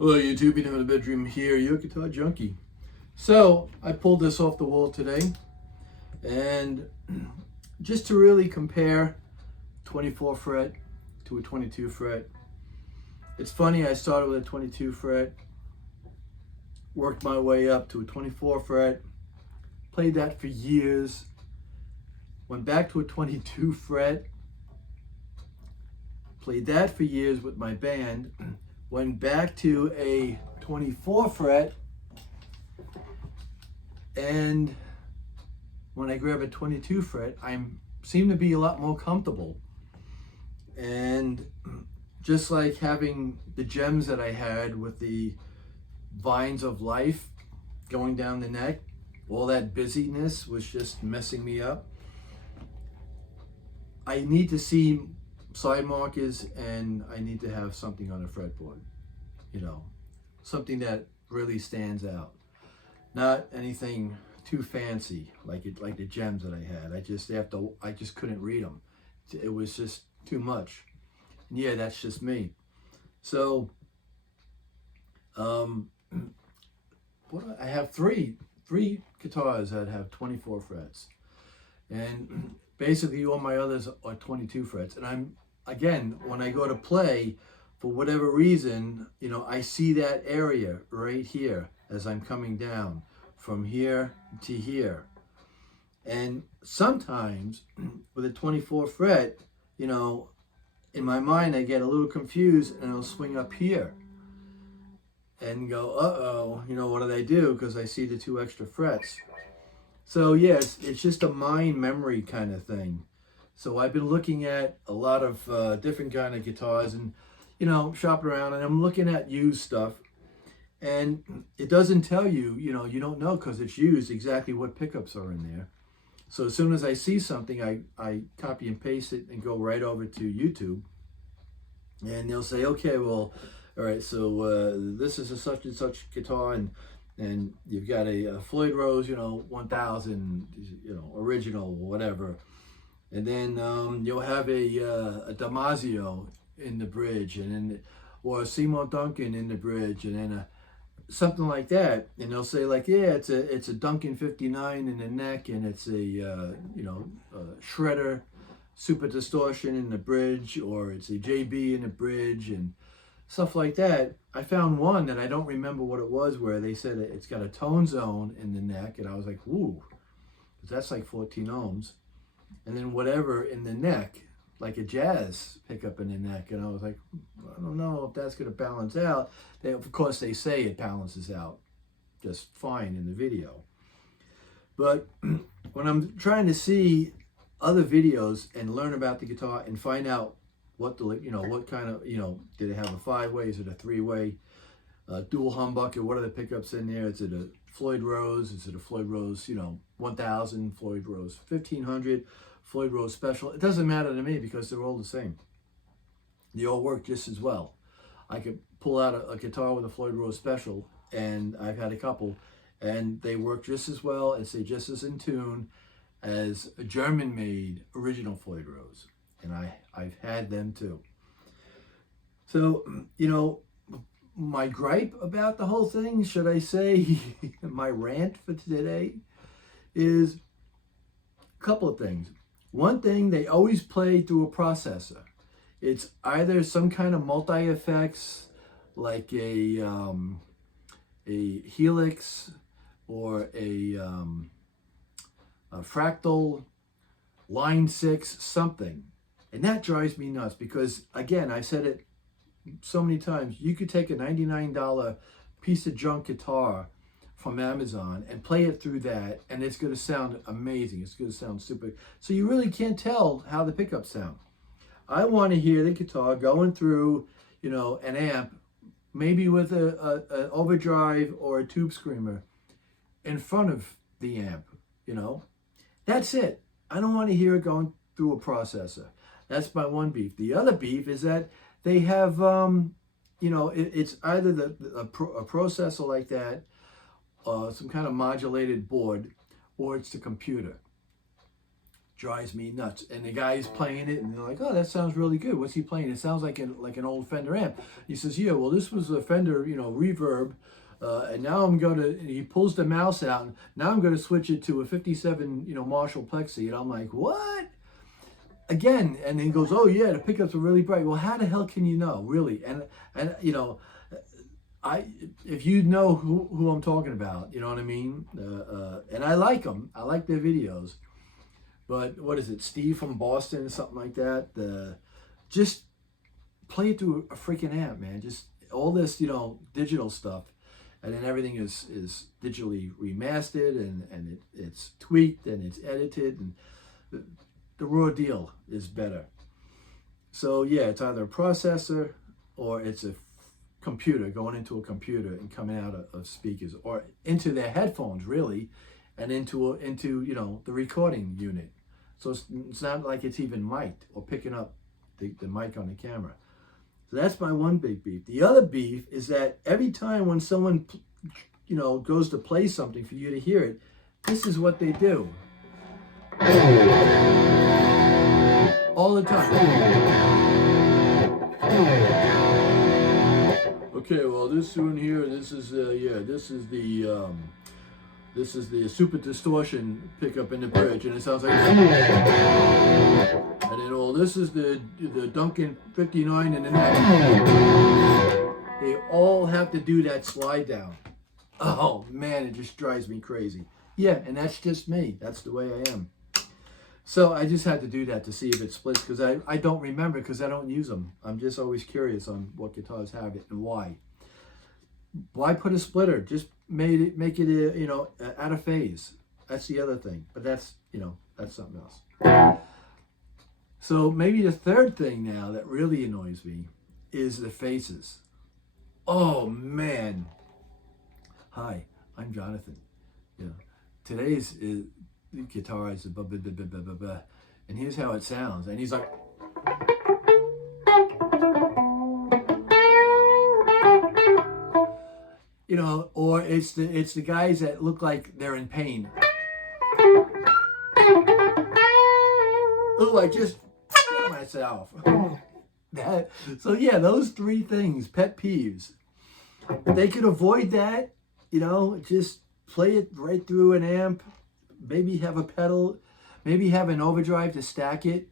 Hello YouTube, you know in the bedroom here, your guitar junkie. So I pulled this off the wall today, and just to really compare 24 fret to a 22 fret. It's funny, I started with a 22 fret, worked my way up to a 24 fret, played that for years, went back to a 22 fret, played that for years with my band, went back to a 24 fret, and when I grab a 22 fret, I seem to be a lot more comfortable. And just like having the gems that I had with the vines of life going down the neck, all that busyness was just messing me up. I need to see side markers, and I need to have something on a fretboard, you know, something that really stands out. Not anything too fancy like the gems that I had. I just couldn't read them. It was just too much. And yeah, that's just me. So I have three guitars that have 24 frets, and basically all my others are 22 frets. And again, when I go to play, for whatever reason, you know, I see that area right here as I'm coming down from here to here. And sometimes with a 24 fret, you know, in my mind I get a little confused, and I'll swing up here and go, uh-oh, you know, what did I do? Because I see the 2 extra frets. So yes, it's just a mind memory kind of thing. So I've been looking at a lot of different kind of guitars, and, you know, shopping around, and I'm looking at used stuff. And it doesn't tell you, you know, you don't know because it's used exactly what pickups are in there. So as soon as I see something, I copy and paste it and go right over to YouTube. And they'll say, okay, well, all right, so this is a such and such guitar, and you've got a Floyd Rose, you know, 1000, you know, original, whatever. And then you'll have a Damasio in the bridge, and then, or a Seymour Duncan in the bridge, and then something like that. And they'll say, like, yeah, it's a Duncan 59 in the neck, and it's a you know, shredder super distortion in the bridge, or it's a JB in the bridge, and stuff like that. I found one that I don't remember what it was, where they said it's got a tone zone in the neck, and I was like, ooh, that's like 14 ohms. And then whatever in the neck, like a jazz pickup in the neck, and I was like, I don't know if that's going to balance out. Of course, they say it balances out just fine in the video. But when I'm trying to see other videos and learn about the guitar and find out what the, you know, what kind of, you know, did it have a 5-way, is it a 3-way, dual humbucker, what are the pickups in there, is it a Floyd Rose, is it a Floyd Rose, you know, 1000, Floyd Rose 1500, Floyd Rose Special. It doesn't matter to me because they're all the same. They all work just as well. I could pull out a guitar with a Floyd Rose Special, and I've had a couple, and they work just as well and stay just as in tune as a German-made original Floyd Rose. And I've had them too. So, you know, my gripe about the whole thing, should I say, my rant for today, is a couple of things. One thing, they always play through a processor. It's either some kind of multi-effects, like a Helix, or a fractal, line 6, something. And that drives me nuts because, again, I said it so many times, you could take a $99 piece of junk guitar from Amazon and play it through that, and it's going to sound amazing. It's going to sound super. So you really can't tell how the pickups sound. I want to hear the guitar going through, you know, an amp, maybe with an overdrive or a tube screamer in front of the amp, you know. That's it. I don't want to hear it going through a processor. That's my one beef. The other beef is that they have, you know, it's either a processor like that, some kind of modulated board, or it's the computer. drives me nuts. And the guy's playing it, and they're like, "Oh, that sounds really good. What's he playing? It sounds like an old Fender amp." He says, "Yeah, well, this was a Fender, reverb, and now I'm going to." He pulls the mouse out, and now I'm going to switch it to a '57, Marshall Plexi, and I'm like, "What?" Again, and then he goes, "Oh yeah, the pickups are really bright." Well, how the hell can you know, really? And if you know who I'm talking about, you know what I mean? And I like them. I like their videos. But what is it, Steve from Boston or something like that? Just play it through a freaking amp, man. Just all this, digital stuff, and then everything is digitally remastered, and it's tweaked and it's edited, and the raw deal is better. So yeah, it's either a processor or it's a computer going into a computer and coming out of speakers or into their headphones, really, and into the recording unit. So it's not like it's even mic'd or picking up the mic on the camera. So that's my one big beef. The other beef is that every time when someone goes to play something for you to hear it, this is what they do. All the time. Okay, well, this one here, this is the super distortion pickup in the bridge, and it sounds like. And then, this is the Duncan 59 in the neck. They all have to do that slide down. Oh man, it just drives me crazy. Yeah, and that's just me. That's the way I am. So I just had to do that to see if it splits, because I don't remember, because I don't use them. I'm just always curious on what guitars have it and why. Why put a splitter? Just make it out of phase. That's the other thing. But that's something else. So maybe the third thing now that really annoys me is the faces. Oh man. Hi, I'm Jonathan. Today's guitar is blah, blah, blah, blah, blah, blah, and here's how it sounds. And he's like, or it's the guys that look like they're in pain. Oh, I just hit myself. So yeah, those three things, pet peeves. If they could avoid that, just play it right through an amp. Maybe have a pedal, maybe have an overdrive to stack it,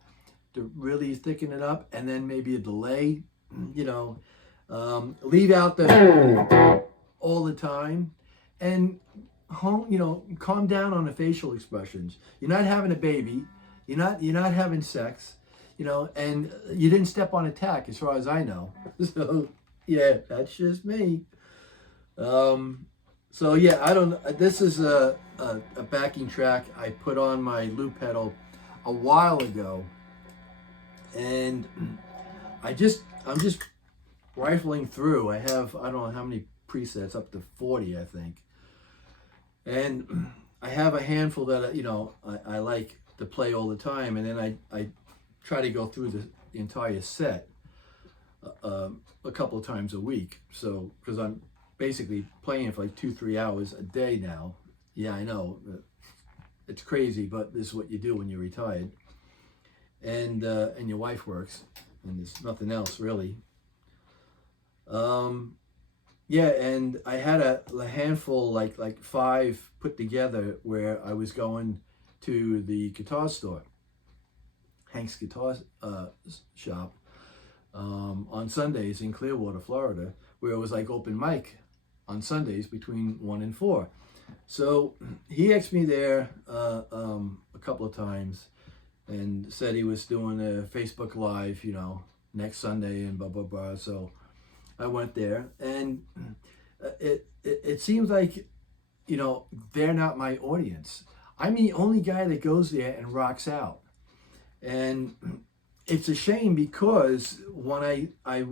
to really thicken it up, and then maybe a delay, leave out the all the time, and calm down on the facial expressions. You're not having a baby, you're not having sex, and you didn't step on a tack as far as I know. So yeah, that's just me. So yeah, I don't. This is a backing track I put on my loop pedal a while ago, and I'm just rifling through. I don't know how many presets, up to 40, I think, and I have a handful that I like to play all the time, and then I try to go through the entire set a couple of times a week. So because I'm basically playing for like 2-3 hours a day now. Yeah, I know, it's crazy, but this is what you do when you're retired, and your wife works, and there's nothing else really. Yeah, and I had a handful, like 5 put together, where I was going to the guitar store, Hank's Guitar Shop, on Sundays in Clearwater, Florida, where it was like open mic on Sundays between 1 and 4. So he asked me there a couple of times, and said he was doing a Facebook Live, next Sunday, and blah blah blah. So I went there, and it seems like they're not my audience. I'm the only guy that goes there and rocks out, and it's a shame, because when I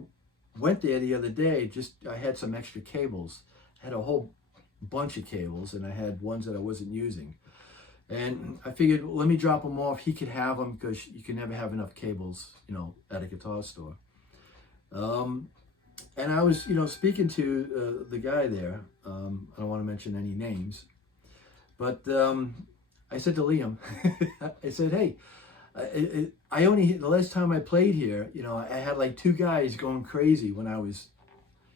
went there the other day, I had some extra cables. I had a whole bunch of cables, and I had ones that I wasn't using, and I figured, well, let me drop them off. He could have them, because you can never have enough cables at a guitar store. And I was speaking to the guy there. I don't want to mention any names, but I said to Liam, I said, hey, I only, the last time I played here, you know, I had like 2 guys going crazy when I was,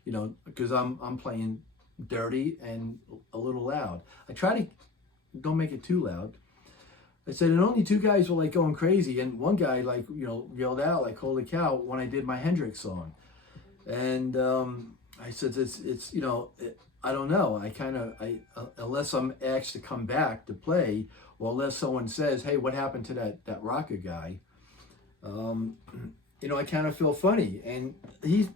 you know, because I'm playing dirty and a little loud. I try to don't make it too loud. I said, and only 2 guys were like going crazy, and one guy like, you know, yelled out like, holy cow, when I did my Hendrix song. And I said, it's you know, I don't know. I kind of, unless I'm asked to come back to play, or unless someone says, hey, what happened to that rocker guy? You know, I kind of feel funny. And he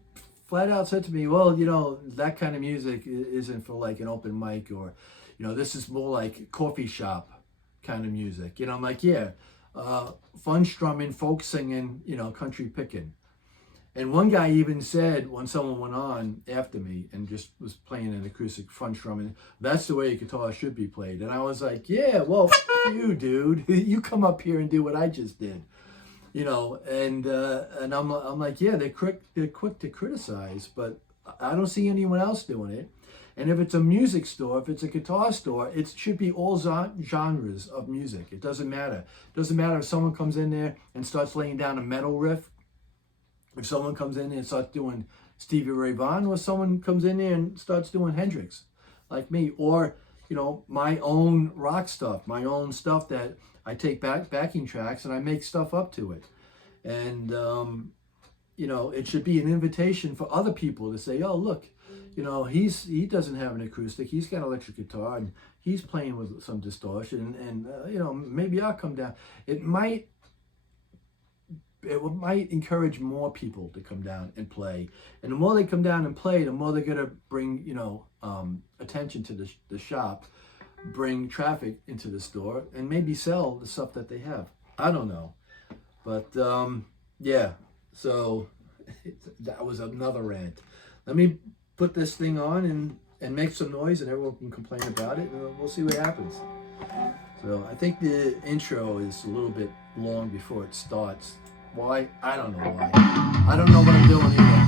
flat out said to me, well, you know, that kind of music isn't for like an open mic, or, you know, this is more like coffee shop kind of music. You know, I'm like, yeah, fun strumming, folk singing, you know, country picking. And one guy even said, when someone went on after me and just was playing an acoustic fun strumming, that's the way a guitar should be played. And I was like, yeah, well, f you, dude. You come up here and do what I just did. You know, and I'm like, yeah, they're quick to criticize, but I don't see anyone else doing it. And if it's a music store, if it's a guitar store, it should be all genres of music. It doesn't matter. It doesn't matter if someone comes in there and starts laying down a metal riff. If someone comes in there and starts doing Stevie Ray Vaughan, or someone comes in there and starts doing Hendrix, like me, or, you know, my own rock stuff, my own stuff that I take backing tracks and I make stuff up to it. And, you know, it should be an invitation for other people to say, oh, look, you know, he doesn't have an acoustic, he's got an electric guitar, and he's playing with some distortion, and you know, maybe I'll come down. It might encourage more people to come down and play. And the more they come down and play, the more they're going to bring, you know, attention to the shop, bring traffic into the store, and maybe sell the stuff that they have. I don't know. But, yeah, so that was another rant. Let me put this thing on and make some noise, and everyone can complain about it, and we'll see what happens. So I think the intro is a little bit long before it starts. Why? I don't know why. I don't know what I'm doing either.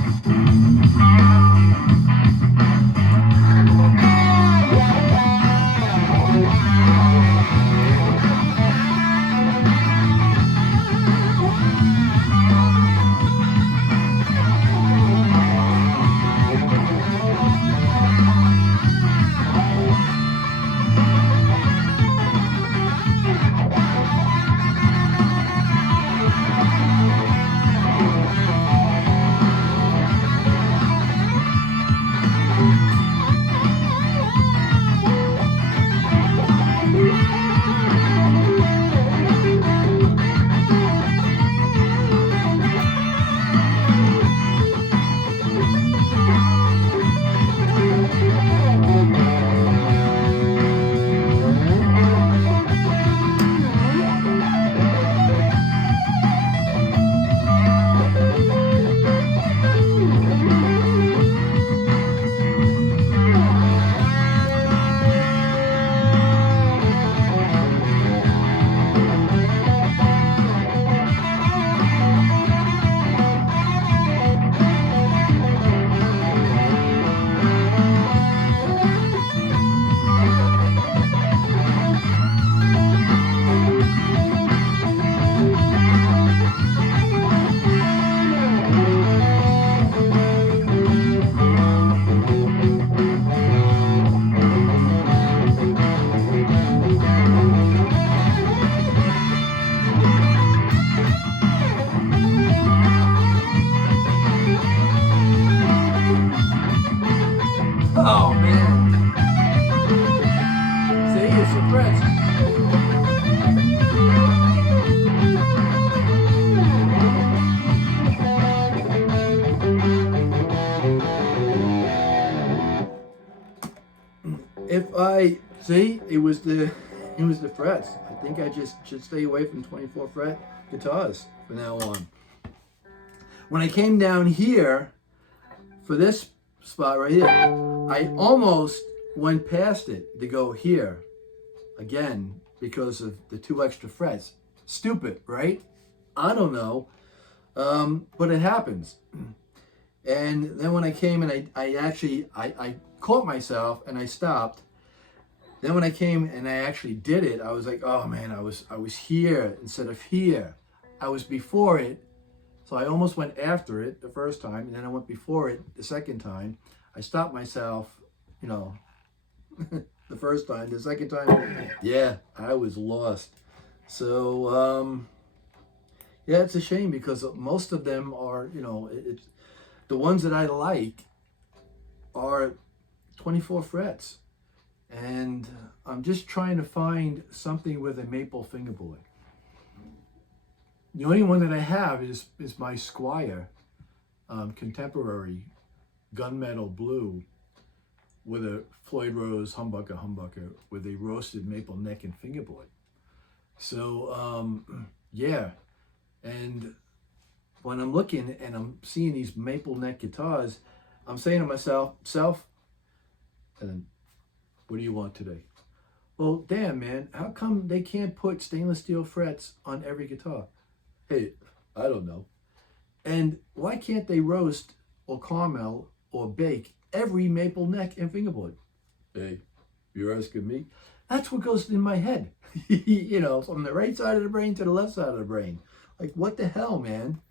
Oh man. See, it's suppressed. If I see, it was the frets. I think I just should stay away from 24 fret guitars from now on. When I came down here for this spot right here, I almost went past it to go here again because of the 2 extra frets. Stupid, right? I don't know, but it happens. And then when I came and I caught myself and I stopped. Then when I came and I actually did it, I was like, oh man, I was here instead of here. I was before it. So I almost went after it the first time, and then I went before it the second time. I stopped myself, you know, the first time. The second time, yeah, I was lost. So, yeah, it's a shame because most of them are, you know, it's the ones that I like are 24 frets. And I'm just trying to find something with a maple fingerboard. The only one that I have is my Squire Contemporary Gunmetal Blue with a Floyd Rose humbucker with a roasted maple neck and fingerboard. So, yeah. And when I'm looking and I'm seeing these maple neck guitars, I'm saying to myself, and what do you want today? Well, damn, man, how come they can't put stainless steel frets on every guitar? Hey, I don't know. And why can't they roast or caramel or bake every maple neck and fingerboard? Hey, you're asking me? That's what goes in my head. You know, from the right side of the brain to the left side of the brain. Like, what the hell, man?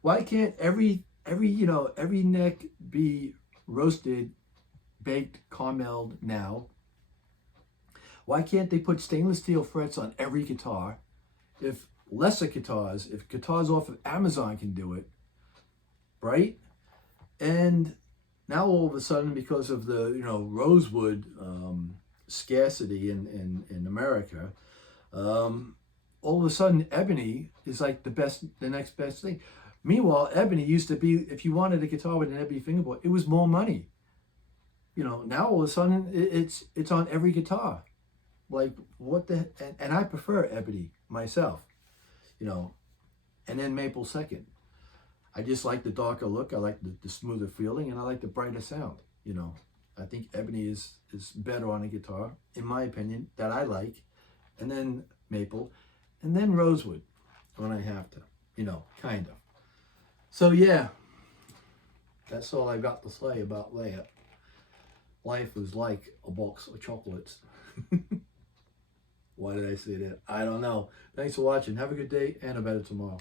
Why can't every neck be roasted, baked, carameled now? Why can't they put stainless steel frets on every guitar? If guitars off of Amazon can do it, right? And now all of a sudden, because of the rosewood scarcity in America, all of a sudden Ebony is like the next best thing. Meanwhile, Ebony used to be, if you wanted a guitar with an Ebony fingerboard, it was more money. You know, now all of a sudden it's on every guitar. Like, what the, and I prefer Ebony myself, you know, and then maple second. I just like the darker look, I like the smoother feeling, and I like the brighter sound, you know. I think Ebony is better on a guitar, in my opinion, that I like, and then maple, and then rosewood when I have to, you know, kind of. So yeah, that's all I got to say about that. Life is like a box of chocolates. Why did I say that? I don't know. Thanks for watching. Have a good day and a better tomorrow.